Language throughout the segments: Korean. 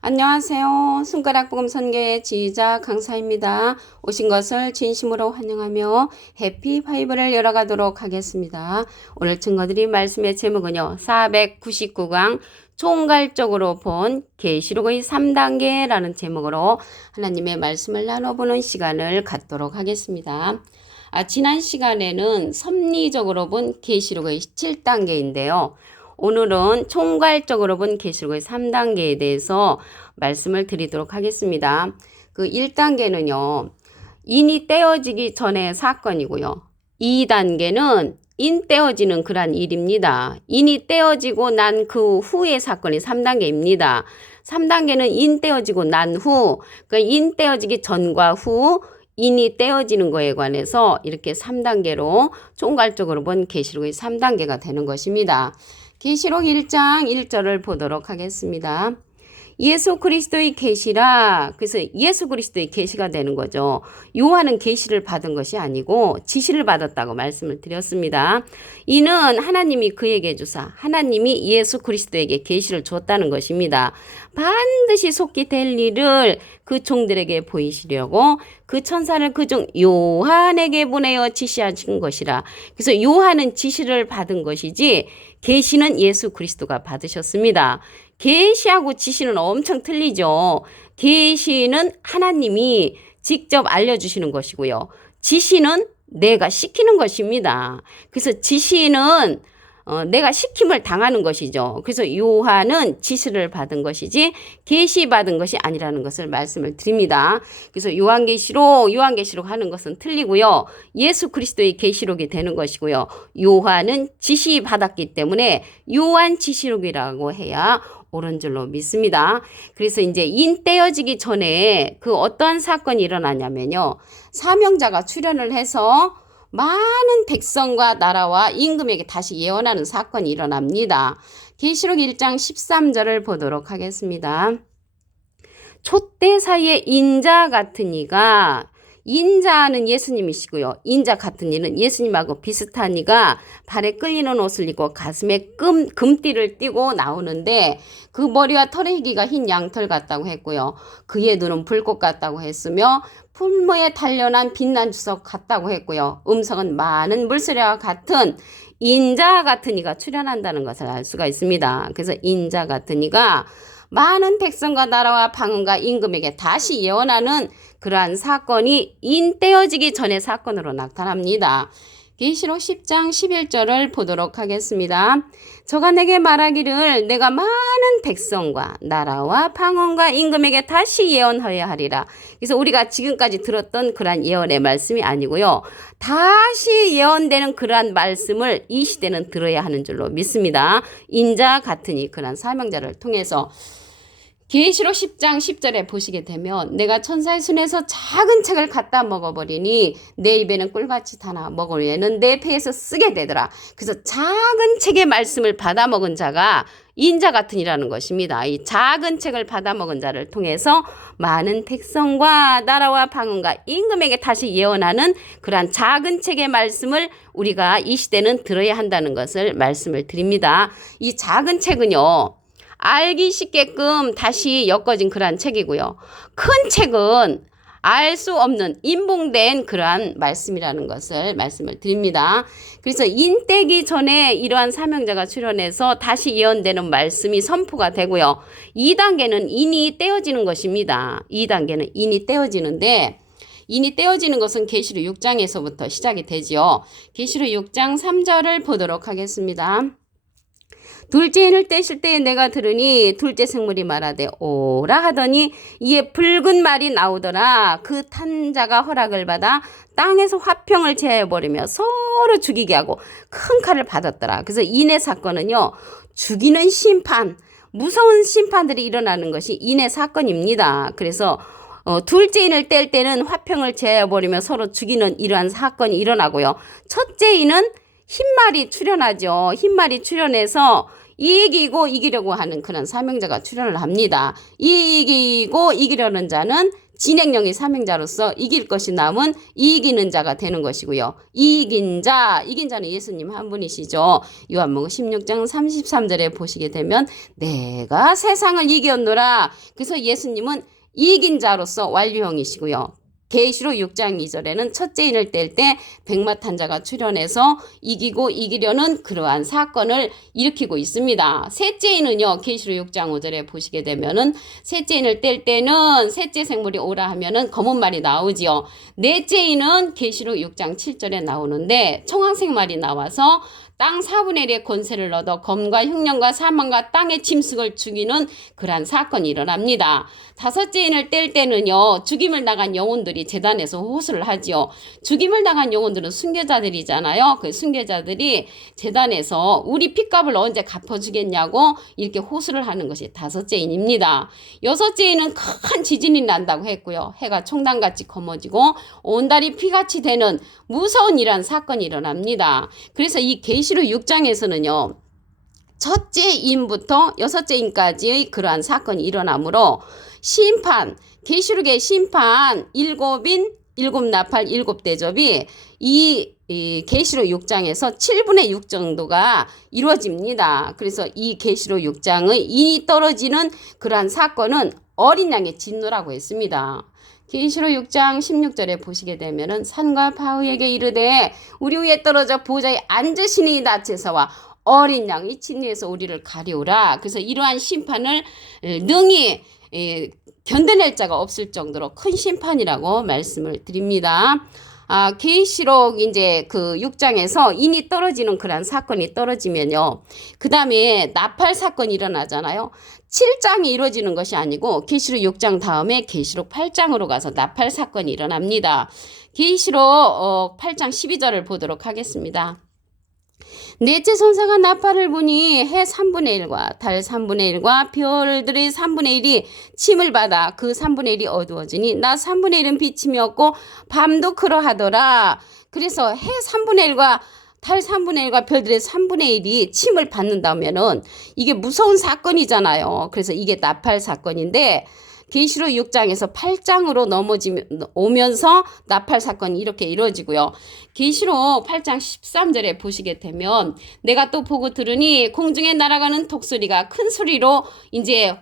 안녕하세요. 손가락복음 선교의 지휘자 강사입니다. 오신 것을 진심으로 환영하며 해피 바이블을 열어가도록 하겠습니다. 오늘 증거드릴 말씀의 제목은요. 499강 총괄적으로 본 계시록의 3단계라는 제목으로 하나님의 말씀을 나눠보는 시간을 갖도록 하겠습니다. 지난 시간에는 섭리적으로 본 계시록의 7단계인데요. 오늘은 총괄적으로 본 계시록의 3단계에 대해서 말씀을 드리도록 하겠습니다. 그 1단계는요. 인이 떼어지기 전의 사건이고요. 2단계는 인 떼어지는 그러한 일입니다. 인이 떼어지고 난 그 후의 사건이 3단계입니다. 3단계는 인 떼어지고 난 후, 그러니까 인 떼어지기 전과 후, 인이 떼어지는 거에 관해서 이렇게 3단계로 총괄적으로 본 계시록의 3단계가 되는 것입니다. 계시록 1장 1절을 보도록 하겠습니다. 예수 그리스도의 계시라. 그래서 예수 그리스도의 계시가 되는 거죠. 요한은 계시를 받은 것이 아니고 지시를 받았다고 말씀을 드렸습니다. 이는 하나님이 그에게 주사 하나님이 예수 그리스도에게 계시를 줬다는 것입니다. 반드시 속히 될 일을 그 종들에게 보이시려고 그 천사를 그중 요한에게 보내어 지시하신 것이라. 그래서 요한은 지시를 받은 것이지 계시는 예수 그리스도가 받으셨습니다. 계시하고 지시는 엄청 틀리죠. 계시는 하나님이 직접 알려주시는 것이고요. 지시는 내가 시키는 것입니다. 그래서 지시는 내가 시킴을 당하는 것이죠. 그래서 요한은 지시를 받은 것이지 계시 받은 것이 아니라는 것을 말씀을 드립니다. 그래서 요한계시록 하는 것은 틀리고요. 예수 그리스도의 계시록이 되는 것이고요. 요한은 지시 받았기 때문에 요한 지시록이라고 해야 옳은 줄로 믿습니다. 그래서 이제 인 떼어지기 전에 그 어떠한 사건이 일어나냐면요. 사명자가 출현을 해서 많은 백성과 나라와 임금에게 다시 예언하는 사건이 일어납니다. 계시록 1장 13절을 보도록 하겠습니다. 촛대 사이에 인자 같은 이가, 인자는 예수님이시고요. 인자 같은 이는 예수님하고 비슷한 이가 발에 끌리는 옷을 입고 가슴에 금띠를 띠고 나오는데 그 머리와 털의 희기가 흰 양털 같다고 했고요. 그의 눈은 불꽃 같다고 했으며 풀무에 단련한 빛난 주석 같다고 했고요. 음성은 많은 물소리와 같은 인자 같은 이가 출현한다는 것을 알 수가 있습니다. 그래서 인자 같은 이가 많은 백성과 나라와 방언과 임금에게 다시 예언하는 그러한 사건이 인 떼어지기 전의 사건으로 나타납니다. 계시록 10장 11절을 보도록 하겠습니다. 저가 내게 말하기를 내가 많은 백성과 나라와 방언과 임금에게 다시 예언하여야 하리라. 그래서 우리가 지금까지 들었던 그러한 예언의 말씀이 아니고요. 다시 예언되는 그러한 말씀을 이 시대는 들어야 하는 줄로 믿습니다. 인자 같으니 그러한 사명자를 통해서 계시록 10장 10절에 보시게 되면 내가 천사의 손에서 작은 책을 갖다 먹어버리니 내 입에는 꿀같이 타나 먹으려는 내 폐에서 쓰게 되더라. 그래서 작은 책의 말씀을 받아먹은 자가 인자 같은 이라는 것입니다. 이 작은 책을 받아먹은 자를 통해서 많은 백성과 나라와 방언과 임금에게 다시 예언하는 그러한 작은 책의 말씀을 우리가 이 시대는 들어야 한다는 것을 말씀을 드립니다. 이 작은 책은요. 알기 쉽게끔 다시 엮어진 그러한 책이고요. 큰 책은 알 수 없는 인봉된 그러한 말씀이라는 것을 말씀을 드립니다. 그래서 인 떼기 전에 이러한 사명자가 출현해서 다시 예언되는 말씀이 선포가 되고요. 2단계는 인이 떼어지는 것입니다. 2단계는 인이 떼어지는데 인이 떼어지는 것은 계시록 6장에서부터 시작이 되지요. 계시록 6장 3절을 보도록 하겠습니다. 둘째 인을 떼실 때에 내가 들으니 둘째 생물이 말하되 오라 하더니 이에 붉은 말이 나오더라. 그 탄 자가 허락을 받아 땅에서 화평을 제해버리며 서로 죽이게 하고 큰 칼을 받았더라. 그래서 인의 사건은요. 죽이는 심판, 무서운 심판들이 일어나는 것이 인의 사건입니다. 그래서 둘째 인을 뗄 때는 화평을 제해버리며 서로 죽이는 이러한 사건이 일어나고요. 첫째 인은 흰말이 출현하죠. 흰말이 출현해서 이기고 이기려고 하는 그런 사명자가 출현을 합니다. 이기고 이기려는 자는 진행령의 사명자로서 이길 것이 남은 이기는 자가 되는 것이고요. 이긴 자는 예수님 한 분이시죠. 요한복음 16장 33절에 보시게 되면 내가 세상을 이겼노라. 그래서 예수님은 이긴 자로서 완료형이시고요. 계시록 6장 2절에는 첫째인을 뗄 때 백마탄자가 출현해서 이기고 이기려는 그러한 사건을 일으키고 있습니다. 셋째인은요, 계시록 6장 5절에 보시게 되면은 셋째인을 뗄 때는 셋째 생물이 오라 하면은 검은 말이 나오지요. 넷째인은 계시록 6장 7절에 나오는데 청황색 말이 나와서 땅 4분의 1의 권세를 얻어 검과 흉년과 사망과 땅의 짐승을 죽이는 그러한 사건이 일어납니다. 다섯째인을 뗄 때는요, 죽임을 당한 영혼들이 제단에서 호소를 하지요. 죽임을 당한 영혼들은 순교자들이잖아요. 그 순교자들이 제단에서 우리 핏값을 언제 갚아주겠냐고 이렇게 호소를 하는 것이 다섯째인입니다. 여섯째인은 큰 지진이 난다고 했고요. 해가 총단같이 검어지고 온 달이 피같이 되는 무서운 이러한 사건이 일어납니다. 그래서 이 계시록 6장에서는요. 첫째 인부터 여섯째 인까지의 그러한 사건이 일어나므로 심판, 계시록의 심판 일곱 나팔 일곱 대접이 이 계시록 6장에서 7분의 6 정도가 이루어집니다. 그래서 이 계시록 6장의 인이 떨어지는 그러한 사건은 어린 양의 진노라고 했습니다. 계시록 6장 16절에 보시게 되면은 산과 바위에게 이르되 우리 위에 떨어져 보좌에 앉으시니 낯에서와 어린 양이 진리에서 우리를 가리우라. 그래서 이러한 심판을 능히 견뎌낼 자가 없을 정도로 큰 심판이라고 말씀을 드립니다. 계시록 이제 그 6장에서 인이 떨어지는 그런 사건이 떨어지면요. 그 다음에 나팔 사건이 일어나잖아요. 7장이 이루어지는 것이 아니고 계시록 6장 다음에 계시록 8장으로 가서 나팔 사건이 일어납니다. 계시록 8장 12절을 보도록 하겠습니다. 넷째 천사가 나팔을 부니 해 3분의 1과 달 3분의 1과 별들의 3분의 1이 침을 받아 그 3분의 1이 어두워지니 낮 3분의 1은 비침이 없고 밤도 그러하더라. 그래서 해 3분의 1과 달 3분의 1과 별들의 3분의 1이 침을 받는다면은 이게 무서운 사건이잖아요. 그래서 이게 나팔 사건인데 계시록 6장에서 8장으로 오면서 나팔 사건이 이렇게 이루어지고요. 계시록 8장 13절에 보시게 되면 내가 또 보고 들으니 공중에 날아가는 독수리가 큰 소리로 이제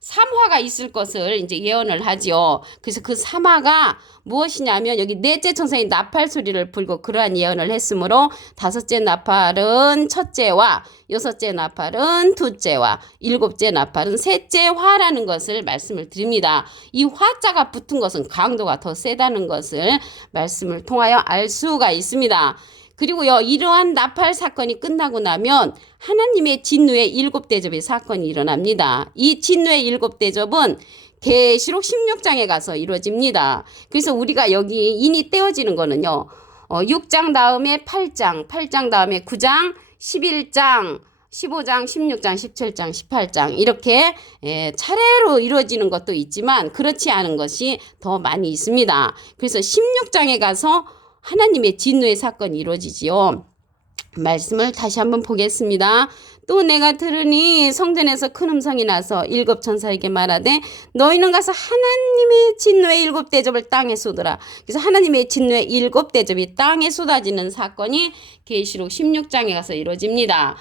삼화가 있을 것을 이제 예언을 하지요. 그래서 그 삼화가 무엇이냐면 여기 넷째 천사의 나팔 소리를 불고 그러한 예언을 했으므로 다섯째 나팔은 첫째와 여섯째 나팔은 둘째와 일곱째 나팔은 셋째 화라는 것을 말씀을 드립니다. 이 화자가 붙은 것은 강도가 더 세다는 것을 말씀을 통하여 알 수가 있습니다. 그리고요, 이러한 나팔 사건이 끝나고 나면 하나님의 진노의 7대접의 사건이 일어납니다. 이 진노의 7대접은 계시록 16장에 가서 이루어집니다. 그래서 우리가 여기 인이 떼어지는 거는요, 6장 다음에 8장, 8장 다음에 9장, 11장, 15장, 16장, 17장, 18장 이렇게 차례로 이루어지는 것도 있지만 그렇지 않은 것이 더 많이 있습니다. 그래서 16장에 가서 하나님의 진노의 사건이 이루어지지요. 말씀을 다시 한번 보겠습니다. 또 내가 들으니 성전에서 큰 음성이 나서 일곱 천사에게 말하되 너희는 가서 하나님의 진노의 7대접을 땅에 쏟으라. 그래서 하나님의 진노의 7대접이 땅에 쏟아지는 사건이 계시록 16장에 가서 이루어집니다.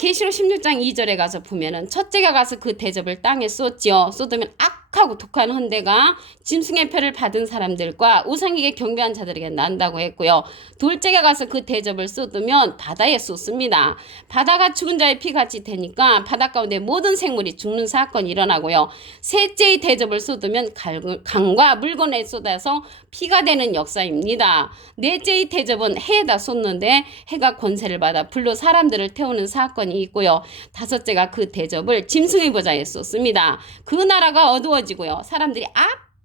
계시록 16장 2절에 가서 보면은 첫째가 가서 그 대접을 땅에 쏟지요. 쏟으면 악하고 독한 헌대가 짐승의 표를 받은 사람들과 우상에게 경배한 자들에게 난다고 했고요. 둘째가 가서 그 대접을 쏟으면 바다에 쏟습니다. 바다가 죽은 자의 피같이 되니까 바다 가운데 모든 생물이 죽는 사건이 일어나고요. 셋째의 대접을 쏟으면 강과 물건에 쏟아서 피가 되는 역사입니다. 넷째의 대접은 해에다 쏟는데 해가 권세를 받아 불로 사람들을 태우는 사건이 있고요. 다섯째가 그 대접을 짐승의 보좌에 쏟습니다. 그 나라가 어두워지고요. 사람들이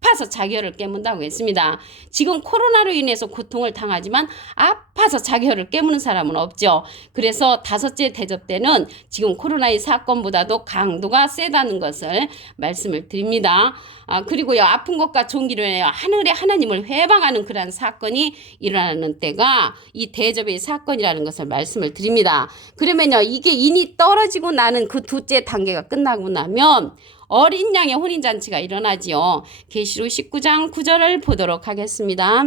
아파서 자기 혀를 깨문다고 했습니다. 지금 코로나로 인해서 고통을 당하지만 아파서 자기 혀를 깨무는 사람은 없죠. 그래서 다섯째 대접 때는 지금 코로나의 사건보다도 강도가 세다는 것을 말씀을 드립니다. 그리고요, 아픈 것과 종기로 인하여 하늘의 하나님을 회방하는 그러한 사건이 일어나는 때가 이 대접의 사건이라는 것을 말씀을 드립니다. 그러면요, 이게 인이 떨어지고 나는 그 둘째 단계가 끝나고 나면 어린 양의 혼인잔치가 일어나지요. 계시록 19장 9절을 보도록 하겠습니다.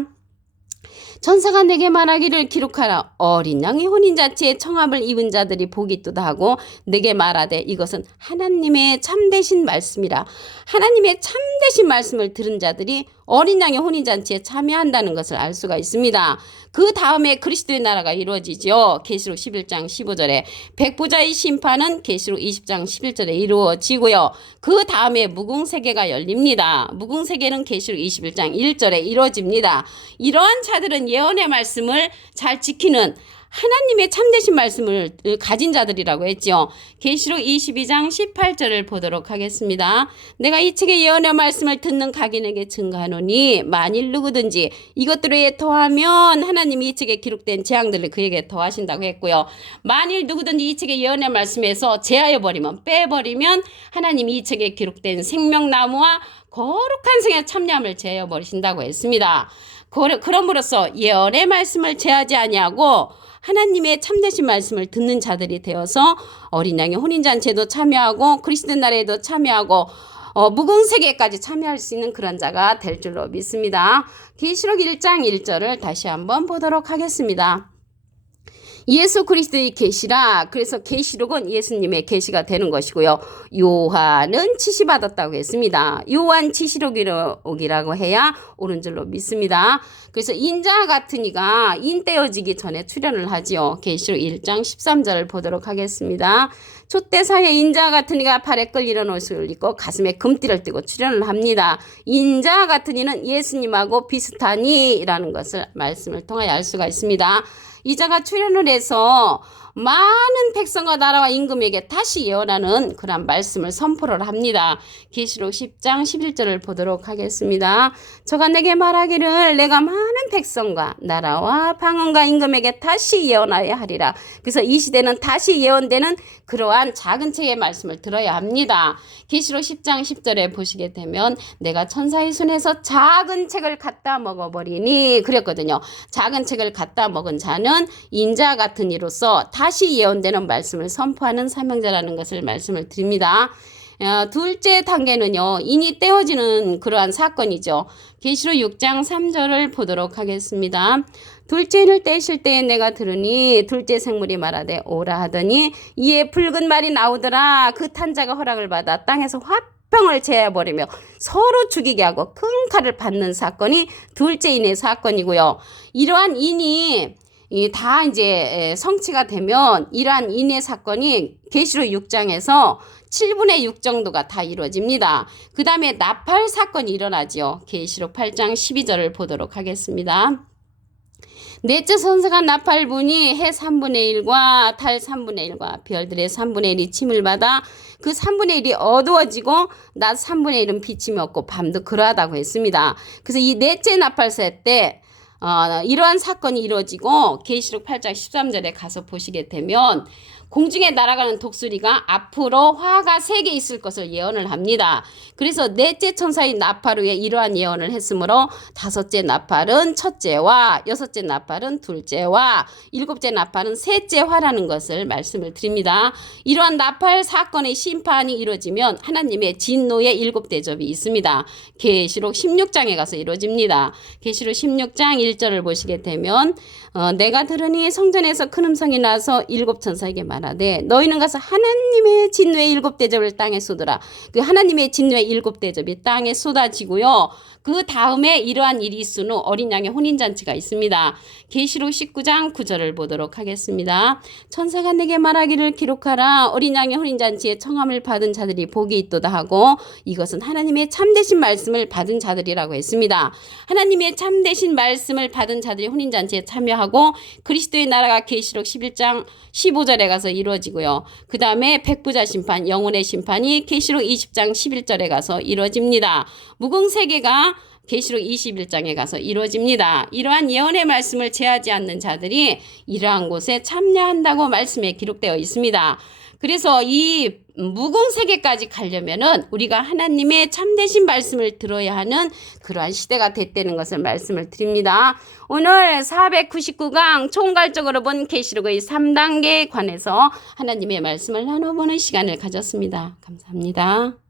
천사가 내게 말하기를 기록하라. 어린 양의 혼인잔치에 청함을 입은 자들이 복이 있도다 하고 내게 말하되 이것은 하나님의 참되신 말씀이라. 하나님의 참되신 말씀을 들은 자들이 어린 양의 혼인잔치에 참여한다는 것을 알 수가 있습니다. 그 다음에 그리스도의 나라가 이루어지죠. 계시록 11장 15절에 백보자의 심판은 계시록 20장 11절에 이루어지고요. 그 다음에 무궁세계가 열립니다. 무궁세계는 계시록 21장 1절에 이루어집니다. 이러한 자들은 예언의 말씀을 잘 지키는 하나님의 참되신 말씀을 가진 자들이라고 했죠. 계시록 22장 18절을 보도록 하겠습니다. 내가 이 책의 예언의 말씀을 듣는 각인에게 증거하노니 만일 누구든지 이것들에 더하면 하나님이 이 책에 기록된 재앙들을 그에게 더하신다고 했고요. 만일 누구든지 이 책의 예언의 말씀에서 제하여 버리면 빼버리면 하나님이 이 책에 기록된 생명나무와 거룩한 성의 참여함을 제하여 버리신다고 했습니다. 그럼으로써 예언의 말씀을 제하지 아니하고 하나님의 참되신 말씀을 듣는 자들이 되어서 어린 양의 혼인잔치에도 참여하고 그리스도 나라에도 참여하고 무궁세계까지 참여할 수 있는 그런 자가 될 줄로 믿습니다. 계시록 1장 1절을 다시 한번 보도록 하겠습니다. 예수 그리스도의 계시라. 그래서 계시록은 예수님의 계시가 되는 것이고요. 요한은 지시받았다고 했습니다. 요한 지시록이라고 해야 옳은 줄로 믿습니다. 그래서 인자 같은 이가 인떼어지기 전에 출현을 하지요. 계시록 1장 13절을 보도록 하겠습니다. 촛대 사이에 인자 같은 이가 팔에 끌리는 옷을 입고 가슴에 금띠를 띠고 출현을 합니다. 인자 같은 이는 예수님하고 비슷하니라는 것을 말씀을 통하여 알 수가 있습니다. 이 자가 출현을 해서 많은 백성과 나라와 임금에게 다시 예언하는 그런 말씀을 선포를 합니다. 계시록 10장 11절을 보도록 하겠습니다. 저가 내게 말하기를 내가 많은 백성과 나라와 방언과 임금에게 다시 예언하여 하리라. 그래서 이 시대는 다시 예언되는 그러한 작은 책의 말씀을 들어야 합니다. 계시록 10장 10절에 보시게 되면 내가 천사의 손에서 작은 책을 갖다 먹어버리니 그랬거든요. 작은 책을 갖다 먹은 자는 인자 같은 이로서 다시 예언되는 말씀을 선포하는 사명자라는 것을 말씀을 드립니다. 둘째 단계는요, 인이 떼어지는 그러한 사건이죠. 계시록 6장 3절을 보도록 하겠습니다. 둘째 인을 떼실 때에 내가 들으니 둘째 생물이 말하되 오라 하더니 이에 붉은 말이 나오더라. 그 탄자가 허락을 받아 땅에서 화병을 제해버리며 서로 죽이게 하고 큰 칼을 받는 사건이 둘째 인의 사건이고요. 이러한 인이 다 이제 성취가 되면 이러한 인의 사건이 계시록 6장에서 7분의 6 정도가 다 이루어집니다. 그 다음에 나팔 사건이 일어나죠. 계시록 8장 12절을 보도록 하겠습니다. 넷째 선사가 나팔 부니 해 3분의 1과 달 3분의 1과 별들의 3분의 1이 침을 받아 그 3분의 1이 어두워지고 낮 3분의 1은 비침이 없고 밤도 그러하다고 했습니다. 그래서 이 넷째 나팔세 때 이러한 사건이 이루어지고 계시록 8장 13절에 가서 보시게 되면 공중에 날아가는 독수리가 앞으로 화가 3개 있을 것을 예언을 합니다. 그래서 넷째 천사의 나팔 후에 이러한 예언을 했으므로 다섯째 나팔은 첫째와 여섯째 나팔은 둘째와 일곱째 나팔은 셋째 화라는 것을 말씀을 드립니다. 이러한 나팔 사건의 심판이 이루어지면 하나님의 진노의 7대접이 있습니다. 계시록 16장에 가서 이루어집니다. 계시록 16장 1절을 보시게 되면 내가 들으니 성전에서 큰 음성이 나서 7천사에게 말하되 너희는 가서 하나님의 진노의 7대접을 땅에 쏟으라. 그 하나님의 진노의 7대접이 땅에 쏟아지고요. 그 다음에 이러한 일이 있은 후 어린 양의 혼인잔치가 있습니다. 계시록 19장 9절을 보도록 하겠습니다. 천사가 내게 말하기를 기록하라. 어린 양의 혼인잔치에 청함을 받은 자들이 복이 있도다 하고 이것은 하나님의 참되신 말씀을 받은 자들이라고 했습니다. 하나님의 참되신 말씀을 받은 자들이 혼인잔치에 참여하고 그리스도의 나라가 계시록 11장 15절에 가서 이루어지고요. 그 다음에 백부자 심판, 영혼의 심판이 계시록 20장 11절에 가서 이루어집니다. 무궁세계가 계시록 21장에 가서 이루어집니다. 이러한 예언의 말씀을 제하지 않는 자들이 이러한 곳에 참여한다고 말씀에 기록되어 있습니다. 그래서 이 무궁세계까지 가려면은 우리가 하나님의 참되신 말씀을 들어야 하는 그러한 시대가 됐다는 것을 말씀을 드립니다. 오늘 499강 총괄적으로 본 계시록의 3단계에 관해서 하나님의 말씀을 나눠보는 시간을 가졌습니다. 감사합니다.